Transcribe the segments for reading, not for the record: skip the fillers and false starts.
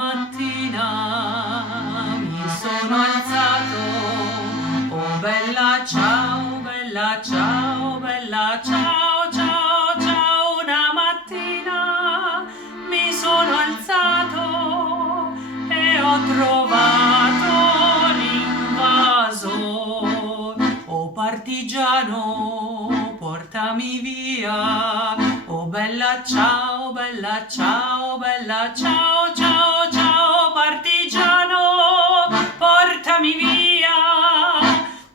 mattina mi sono alzato, oh bella ciao, bella ciao, bella ciao, ciao, ciao. Una mattina mi sono alzato e ho trovato l'invasor. Oh partigiano, portami via, oh bella ciao, bella ciao, bella ciao, ciao, ciao. Partigiano, portami via,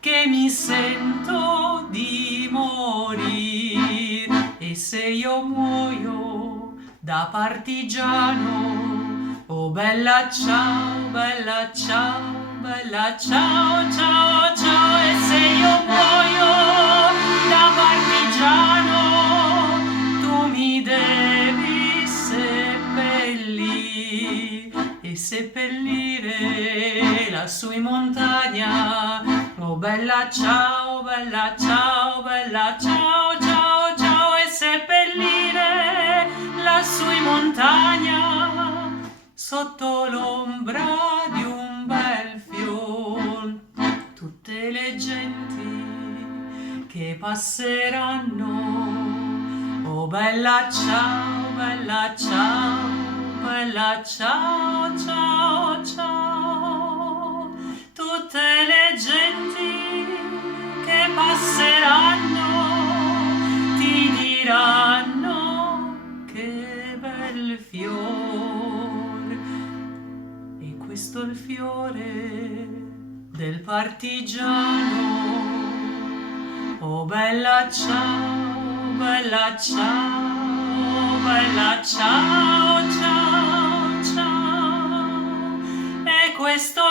che mi sento di morire. E se io muoio da partigiano, oh bella ciao, bella ciao, bella ciao, ciao, ciao. E se io muoio da partigiano, tu mi devi seppellire e seppellire lassù in montagna. Oh bella ciao, bella ciao, bella ciao, ciao, ciao. E seppellire lassù in montagna, sotto l'ombra di un bel fior, tutte le genti che passeranno. Oh bella ciao, bella ciao, bella ciao, ciao, ciao. Tutte le genti che passeranno ti diranno che bel fior. E questo è il fiore del partigiano. Oh bella ciao, bella ciao, bella ciao, ciao, ciao. E questo